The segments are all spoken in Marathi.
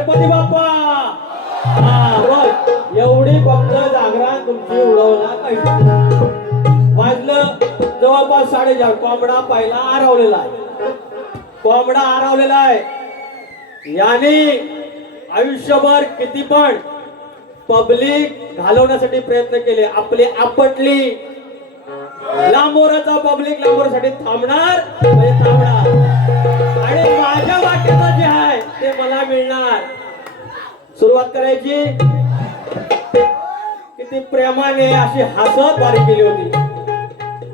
गणपती बाप्पा! हा एवढी फक्त जागरण तुमची उडवणार पाहिजे. वाजलं जवळपास साडेचार. कोंबडा पहिला आरवलेला आहे. कोंबडा आरवलेला आहे. याने आयुष्यभर किती पण पब्लिक घालवण्यासाठी प्रयत्न केले. आपली आपटली. लांबोराचा पब्लिक लांबोरासाठी थांबणार म्हणजे ते मिळणार. सुरुवात करायची. किती प्रेमाने अशी हसत वारी केली होती.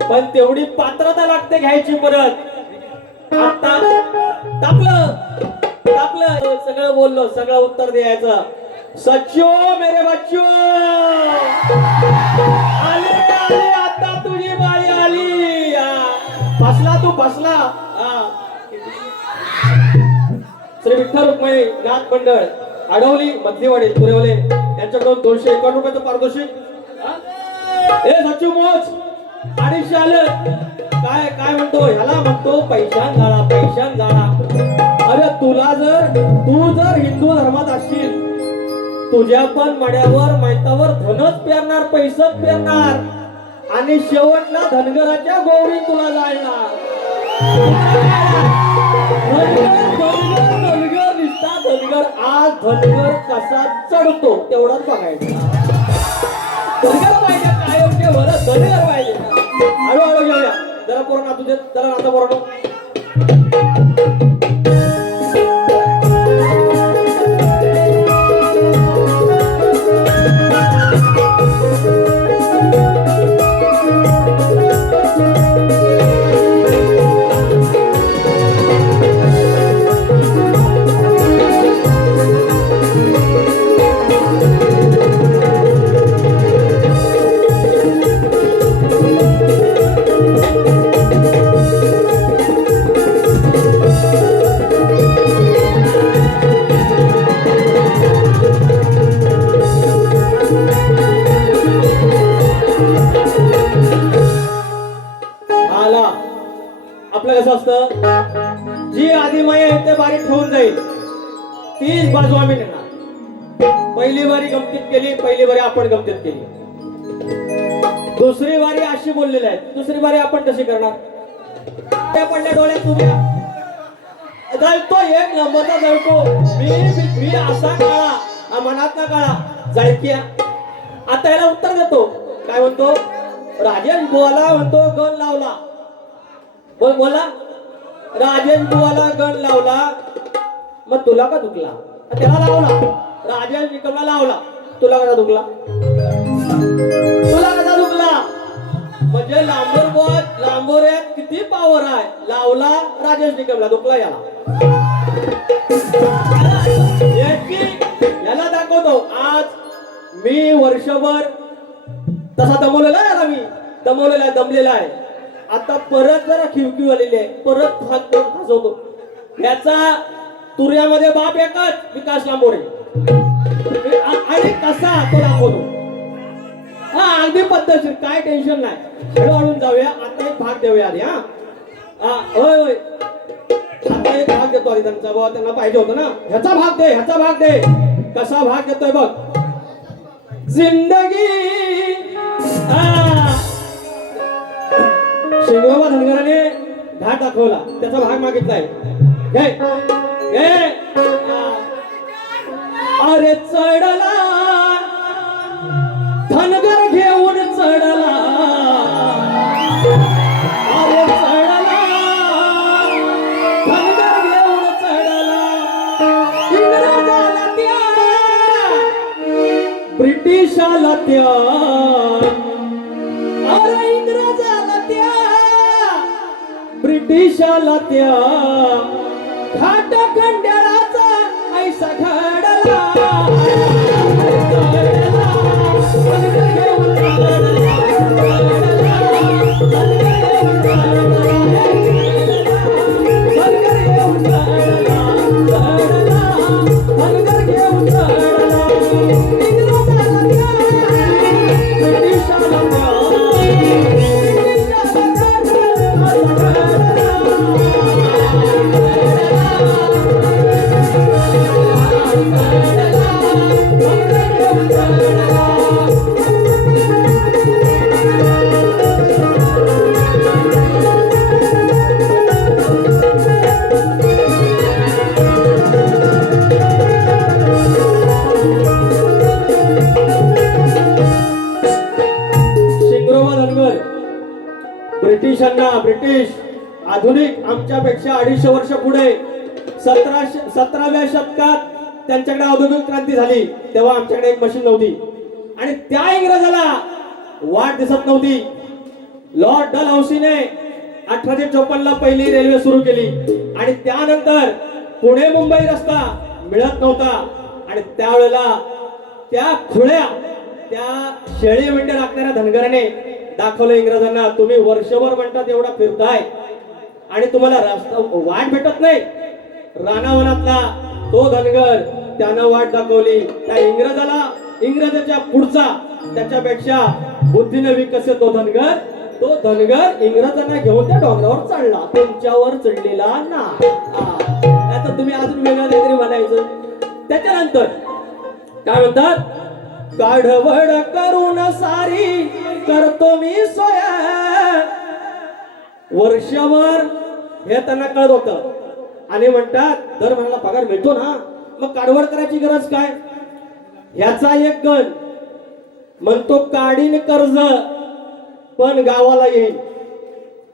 पण तेवढी पात्रता लागते घ्यायची परत. आता टाकलं टाकलं सगळं बोललो. सगळं उत्तर द्यायचं. सच्चो मेरे बच्चो. आले आले आता तुझी बाई आली. फसला तू फसला. श्री विठ्ठल रुक्मयी नाथ मंडळ आडवली मध्यवाडी तुरेवले यांच्याकडून दोनशे एकावन्न रुपयाचं पारितोषिक. हा? ए सचिव मोज. अडीचशे आलं काय काय म्हणतो? ह्याला म्हणतो पैशान जाळा पैशान जाळा. अरे तुला जर तू जर हिंदू धर्मात असशील तुझ्या पण मड्यावर मैतावर धनच पेरणार पैसच पेरणार. आणि शेवटला धनगराच्या गौरी तुला जायला हलगर कसा चढतो तेवढाच बघायचा. धनगर पाहिजे कायमचे भरत धनगर पाहिजे हळूहळू घेऊया जरा पोरं नातू दे जरा नाता पोरांनो तीच बाजू आम्ही नेणार. पहिली वारी गमतीत केली पहिली वारी आपण गमतीत केली. दुसरी वारी अशी बोललेली आहे. दुसरी वारी आपण कशी करणार? त्या पडल्या डोळ्यात तुम्ही जळतो एक नंबरचा जळतो. मी मी- असा काळा हा मनात ना काळा जळकिया. आता याला उत्तर देतो. काय म्हणतो? राजन बुवाला म्हणतो गण लावला. बोल बोला. राजन बुवाला गण लावला. मग तुला का दुखला? त्याला लावला? राजेश निकमला लावला. तुला कसा दुखला? तुला कसा दुखला? म्हणजे लांबोर बुवा लांबोऱ्यात किती पावर आहे. लावला राजेश निकमला दुखला याला. याला दाखवतो. आज मी वर्षभर तसा दमवलेला आहे याला मी. दमवलेला आहे दमलेला आहे. आता परत जरा खिवकी आलेली आहे. परत भाग करून याचा तुर्यामध्ये बाप एकच विकास लांबोडे. आणि कसा तो दाखवतो? हा अगदी पद्धतशीर काय टेन्शन नाही. हळूहळू जाऊया आता एक भाग देऊया आधी हा. होय होय. आता एक भाग देतो आधी त्यांचा बाबा त्यांना पाहिजे होतं ना. ह्याचा भाग दे ह्याचा भाग दे. कसा भाग देतोय बघ. जिंदगी. शिंगोबा धनगराने घाट दाखवला. त्याचा भाग मागितलाय. घे. अरे चढला. धनगर घेऊन चढला. अरे चढला. धनगर घेऊन चढला. इंग्रजाला त्या. ब्रिटिशाला त्या. अरे इंग्रजाला त्या. ब्रिटिशाला त्या. खाट खंड्याळाचा ऐसा घडला. आमच्यापेक्षा अडीचशे वर्ष पुढे सतराशे सतराव्या शतकात त्यांच्याकडे औद्योगिक क्रांती झाली तेव्हा आमच्याकडे एक मशीन नव्हती. आणि त्या इंग्रजाला वाट दिसत नव्हती. लॉर्ड डल हौसीने अठराशे चोपन्न ला पहिली रेल्वे सुरू केली. आणि त्यानंतर पुणे मुंबई रस्ता मिळत नव्हता. आणि त्यावेळेला त्या खुळ्या त्या शेळी मेंढ्या राखणाऱ्या धनगराने दाखवलं इंग्रजांना तुम्ही वर्षभर म्हणतात एवढा फिरताय. आणि तुम्हाला रस्ता वाट भेटत नाही. रानावनातला तो धनगर त्यानं वाट दाखवली. त्या इंग्रजाला इंग्रजाच्या पुढचा त्याच्यापेक्षा बुद्धीने विकसित तो धनगर तो धनगर इंग्रजांना घेऊन त्या डोंगरावर चढला. त्यांच्यावर चढलेला ना तर तुम्ही अजून वेगळं काहीतरी म्हणायचं. त्याच्यानंतर काय म्हणतात? काढवड करून सारी करतो मी सोया. वर्षभर हे त्यांना कळत होतं. आणि म्हणतात दर महिन्याला पगार मिळतो ना मग काढवड करायची गरज काय? ह्याचा एक गण म्हणतो काढीन कर्ज पण गावाला येईल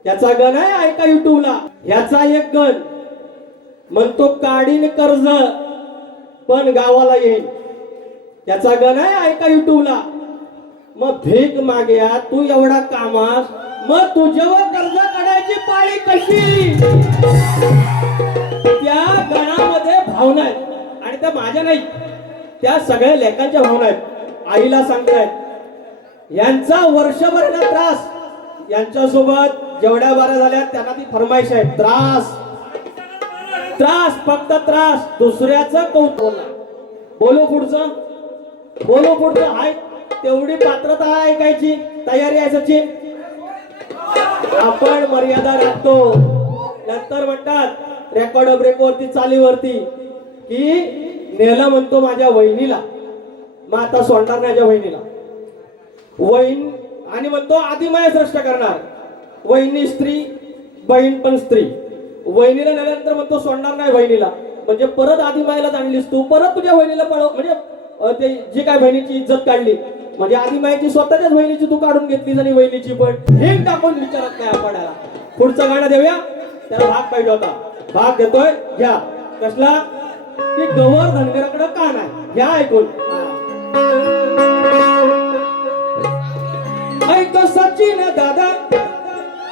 त्याचा गण आहे ऐका युट्यूबला ह्याचा एक गण म्हणतो काढीन कर्ज पण गावाला येईल त्याचा गण आहे ऐका युट्यूबला मग भीक माग्या तू एवढा कामास मग तुझ्यावर कर्ज गणाची पाळी कशी त्या गणामध्ये भावना आहेत. आणि त्या माझ्या नाही त्या सगळ्या लेखांच्या भावना आहेत. आईला सांगतायत. यांचा वर्षभर त्रास. यांच्यासोबत जेवढ्या बारा झाल्या त्यांना ती फरमाईश आहे. त्रास. त्रास फक्त त्रास. दुसऱ्याचं कौतुक बोलू पुढचं? बोलू पुढचं. आहे तेवढी पात्रता ऐकायची तयारी आहे सचिन. आपण मर्यादा राखतो. नंतर म्हणतात रेकॉर्ड ब्रेक वरती चालीवरती की नेलं म्हणतो माझ्या वहिनीला. मग आता सोडणार नाही माझ्या वहिनीला. वहीन आणि म्हणतो आदिमाया सृष्ट करणार. वहिनी स्त्री बहीण पण स्त्री. वहिनीला नेल्यानंतर म्हणतो सोडणार नाही बहिणीला म्हणजे परत आदिमायला आणलीस तू परत तुझ्या बहिणीला पळव म्हणजे ते जी काय बहिणीची इज्जत काढली म्हणजे आधी माहिती स्वतःच्याच वहिनीची तू काढून घेतलीस आणि वहिनीची पण. हे टाकून विचारत नाही आपणाला पुढचं गाणं देऊया. त्याला भाग पाहिजे होता. भाग देतोय. घ्या. कसला? की गवर धनगराकडे का नाही? घ्या ऐकून. ऐक सचिन दादा.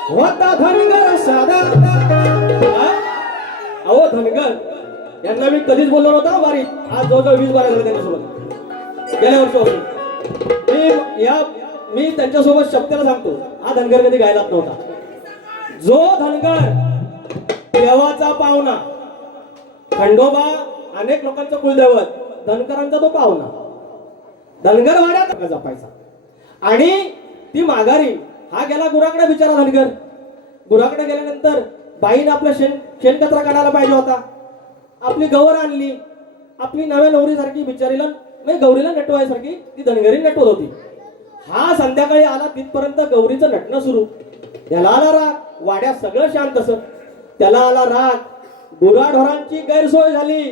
होता धनगर साधा. अहो धनगर. यांना मी कधीच बोललो नव्हता वारीत आज जवळजवळ वीस बारा झाले त्यांच्यासोबत. गेल्या वर्षापासून मी या मी त्यांच्यासोबत शब्दाला सांगतो. हा धनगर कधी गायलाच नव्हता. जो धनगर देवाचा पाहुणा खंडोबा अनेक लोकांचं कुलदैवत धनगरांचा तो पाहुणा. धनगर वाड्यात जपायचा. आणि ती माघारी हा गेला गुराकडे बिचारा धनगर. गुराकडे गेल्यानंतर बाईनं आपला शेण शेणकचरा काढायला पाहिजे होता. आपली गवर आणली. आपली नव्या नवरीसारखी बिचारीला म्हणजे गौरीला नटवायसारखी ती धनगरी नटवत होती. हा संध्याकाळी आला तिथपर्यंत गौरीचं नटणं सुरू. त्याला आला राग वाड्यात सगळं शांत असत त्याला आला राग गुराढोरांची गैरसोय झाली.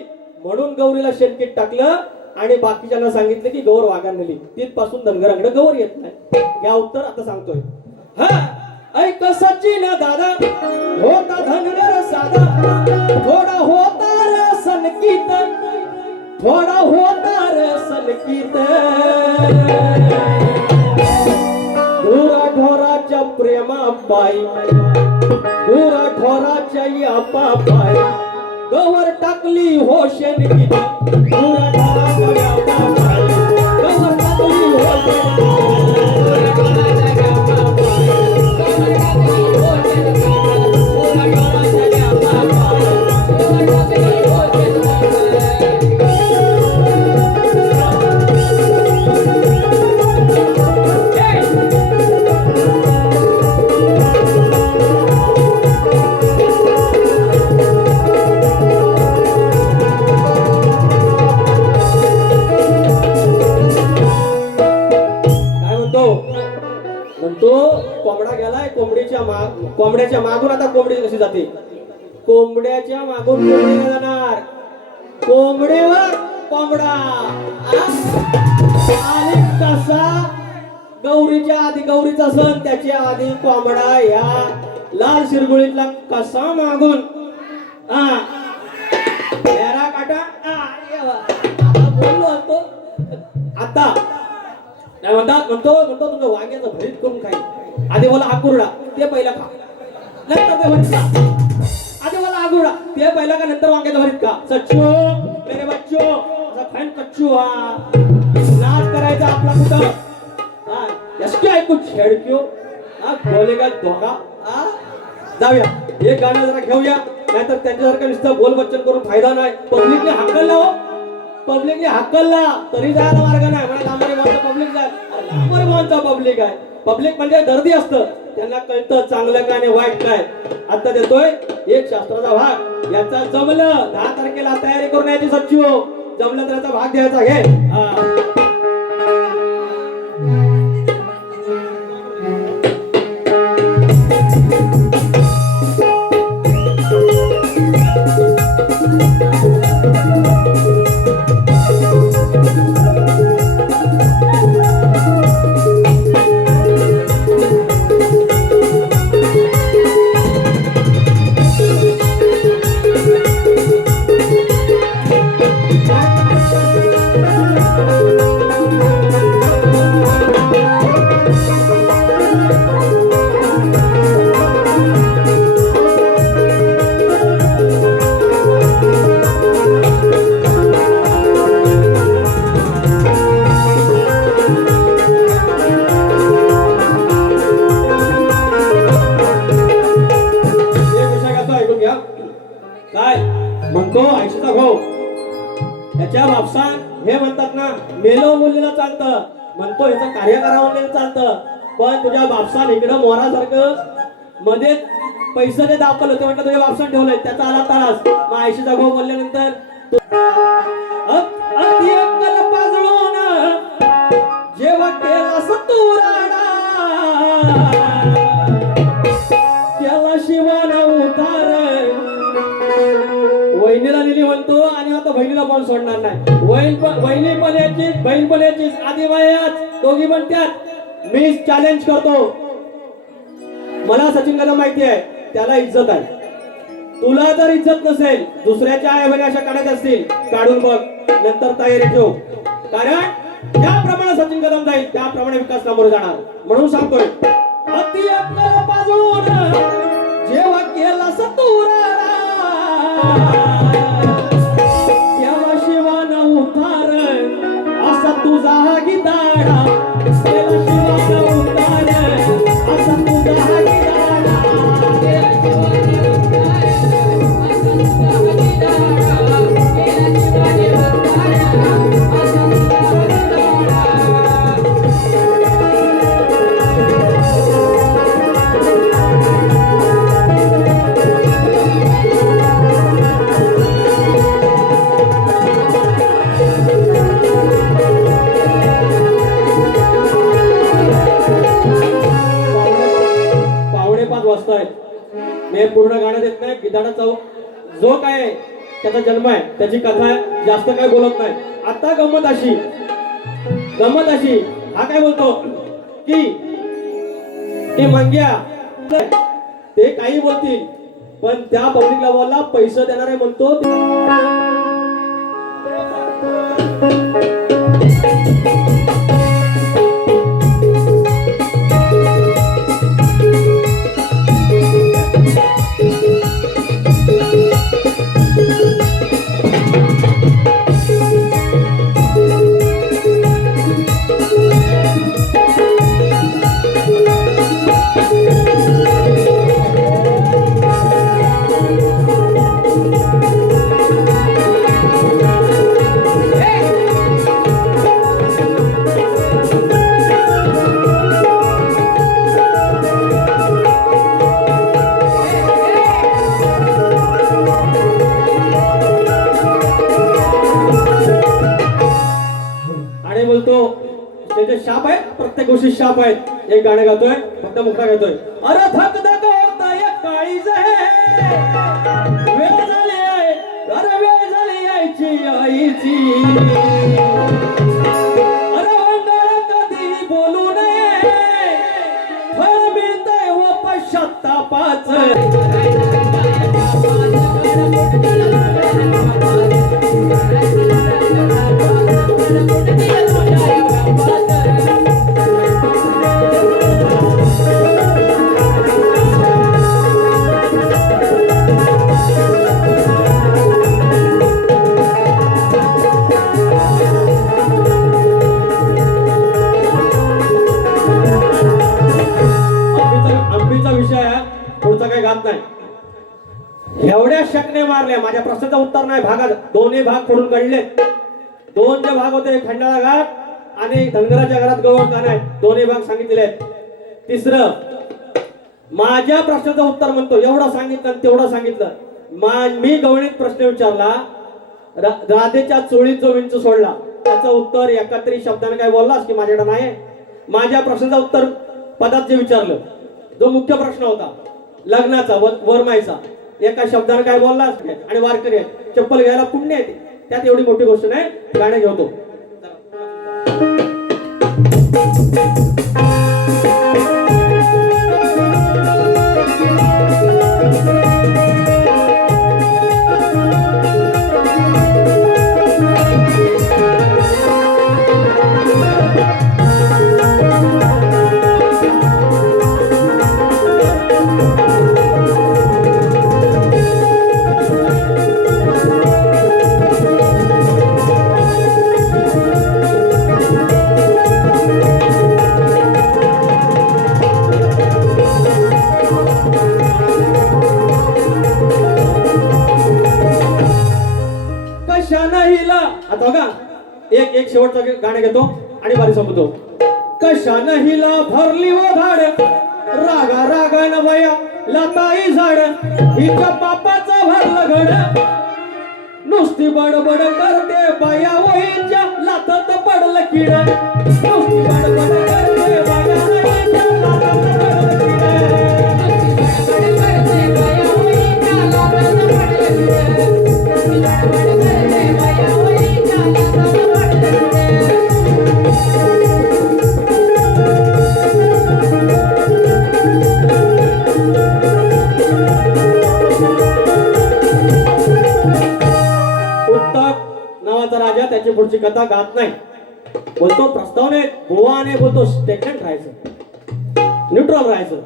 म्हणून गौरीला शेणकीत टाकलं आणि बाकीच्यांना सांगितलं की गौर वागा नेली. तिथपासून धनगरांकडे गौर येत नाही. या उत्तर आता सांगतोय. हा ऐक सचिन दादा होता धनगर साधा. थोडा होता रे सनकीत थोडा होता रे सनकीत गुरा ढोराच्या प्रेमा पायी गुरा ढोराच्या या पापाई गवर टाकली हो शेणकीत. कोंबडीवर कोंबडा. आले आणि कसा? गौरीच्या आधी गौरीचा सण त्याच्या आधी कोंबडा या लाल शिरगुळीतला कसा मागून? हा. काटा. आता बोललो होतो. आता. म्हणतात म्हणतो म्हणतो तुमचं वांग्याचं भरीत करून खाईल. आधी बोला आकुरडा ते पहिला खा. नंतर ते आधी मला आकुरडा ते पहिला का नंतर वांगे भरीत का? सच्चो मेरे बच्चो असा फॅन कच्चू हा. नाच करायचा आपला कुठं? हा एसटी ऐकू छेडक्यो. हा बोलेगा धोका? हा? जाऊया. हे गाणं जरा घेऊया. नाहीतर त्यांच्यासारखं नुसतं बोल बच्चन करून फायदा नाही. पब्लिकने हाकलला हो. पब्लिकने हाकलला. तरी जायला मार्ग नाही. म्हणजे लांबरे पब्लिक जाय. अरे लांबरे पब्लिक आहे. पब्लिक म्हणजे दर्दी असतं. त्यांना कळतं चांगलं काय आणि वाईट काय. आता देतोय एक शास्त्राचा भाग. याचा जमलं. दहा तारखेला तयारी करून यायची सच्ची हो. जमलं तर याचा भाग द्यायचा. घे. पैसे जे दाखवलं ते म्हटलं तुझ्या बापसान ठेवलंय त्याचा आला तारास. मग आयशीचा भाऊ बोलल्यानंतर पाजळून जेव्हा केला सतुराडा त्याला शिवाना उतार. वहिनीला दिली म्हणतो आणि आता बहिणीला पण सोडणार नाही? वहीन पण वहिनी पण याची बहीण पण याची आधी वयाच दोघी पण त्यात मी चॅलेंज करतो. मला सचिन कदम माहिती आहे त्याला इज्जत आहे. तुला जर इज्जत नसेल दुसऱ्याच्या आई बहिणी अशा काढत असतील काढून बघ नंतर तयारी ठेव. कारण ज्याप्रमाणे सचिन कदम जाईल त्याप्रमाणे विकास सामोरे जाणार. म्हणून सांगतोय अति वाजताय मी पूर्ण गाणं देत नाही गिधाडा चौक. जो काय आहे, त्याचा जन्म आहे. त्याची कथा आहे जास्त काय बोलत नाही. आता गंमत अशी. गंमत अशी. हा काय बोलतो? की ते मंग्या ते काही बोलतील पण त्या पब्लिकला बोलला पैसे देणार आहे म्हणतो एक गाणं गातोय फक्त मुखा गातोय. अरे थक धक होता एक काळीज आहे वेळ झाली आहे अरे वेळ झाली यायची आईची. अरे कधी बोलू नये. फळ मिळतंय व पश्चातापाच मारले. माझ्या प्रश्नाचं उत्तर नाही. भागात दोन्ही भाग फोडून काढले. दोन जे भाग होते खंडाळा घाट आणि धनगराच्या घरात गवळ नाही दोन्ही भाग सांगितले. तिसरं माझ्या प्रश्नाचं उत्तर म्हणतो. एवढं सांगितलं तेवढं सांगितलं. मी गवळीत प्रश्न विचारला. राधेच्या चोळीत जो विंच सोडला त्याचं उत्तर एकत्रित शब्दाने काय बोललास की माझ्याकडे नाही? माझ्या प्रश्नाचं उत्तर पदात जे विचारलं जो मुख्य प्रश्न होता लग्नाचा व- वरमायचा एका शब्दाने काय बोलला आणि वारकरी आहेत. चप्पल घ्यायला पुण्य येते त्यात एवढी मोठी गोष्ट नाही गाणं घेतो गाणं घेतो आणि बारी संपतो कशा हिला भरली व धाड रागा रागान वया लताई झाड हिच्या बापाचं भरलं घड. नुसती बडबड करते बाया वहीच्या लातात पडलं किड. नुसती बडबड करते बाया त्याची पुढची कथा गात नाही. बोलतो प्रस्तावने गोवाने बोलतो स्टेटमेंट राहायचं. न्यूट्रल राहायचं.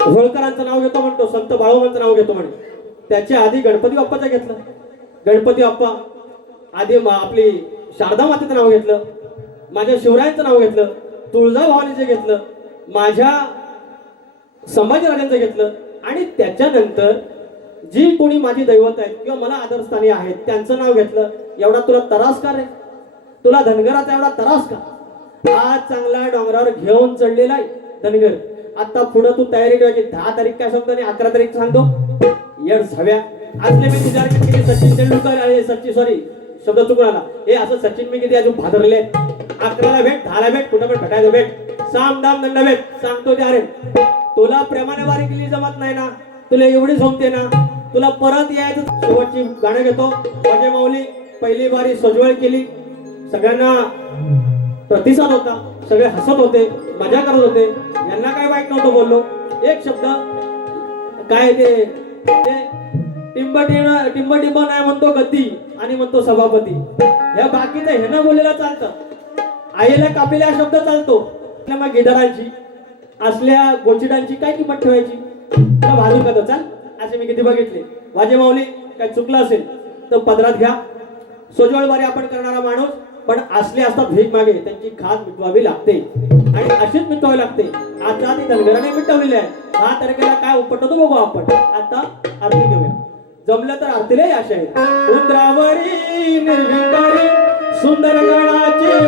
होळकरांचं नाव घेतो म्हणतो संत बाळूमांचं नाव घेतो म्हणतो. त्याच्या आधी गणपती बाप्पाचं घेतलं. गणपती बाप्पा आधी आपली शारदा मातेचं नाव घेतलं. माझ्या शिवरायांचं नाव घेतलं. तुळजाभवानीचं घेतलं. माझ्या संभाजीराजांचं घेतलं. आणि त्याच्यानंतर जी कोणी माझी दैवत आहेत किंवा मला आदरस्थानी आहेत त्यांचं नाव घेतलं. एवढा तुला त्रास का रे? तुला धनगराचा एवढा त्रास का? हा चांगला डोंगरावर घेऊन चढलेला आहे धनगर. आता पुढं तू तयारी ठेवायची. दहा तारीख काय सांगतो आणि अकरा तारीख सांगतो. येड हव्या आजले मी विचार केली सचिन तेंडुलकर आहे. सचिन सॉरी शब्द चुकून आला. हे असं सचिन मी किती अजून भादरले अकराला भेट दहाला भेट कुठं पण भेटायचं भेट. साम दाम दंड भेट. सांगतो ते अरे तुला प्रेमाने वारी केली जमत नाही ना. तुला एवढी जमते ना. तुला परत यायचं शेवटची गाणं घेतो. माझे माऊली पहिली बारी सजवळ केली. सगळ्यांना प्रतिसाद होता. सगळे हसत होते मजा करत होते. यांना काय वाईट नव्हतं बोललो. एक शब्द काय ते ते टिंब टिंब टिंब नाही म्हणतो गती आणि म्हणतो सभापती. या बाकीचं ह्यानं बोललेलं चालतं. आईला कापेला हा शब्द चालतो. मग गिधाडांची असल्या गोचिडांची काय किंमत ठेवायची? तर भाजून का चाल असे मी किती बघितले. वाजे माऊली काय चुकलं असेल तर पदरात घ्या. सोजवळवारी आपण करणारा माणूस पण असले असतात भीक मागे त्यांची खात मिटवावी लागते. आणि अशीच मिटवावी लागते. आता ती धनगराने मिटवलेली आहे. दहा तारखेला काय उपटतो बघू आपण. आता आरती घेऊया. जमलं तर आरतीला आशा आहे. उंदरावरी निर्विकारी सुंदर गणाचे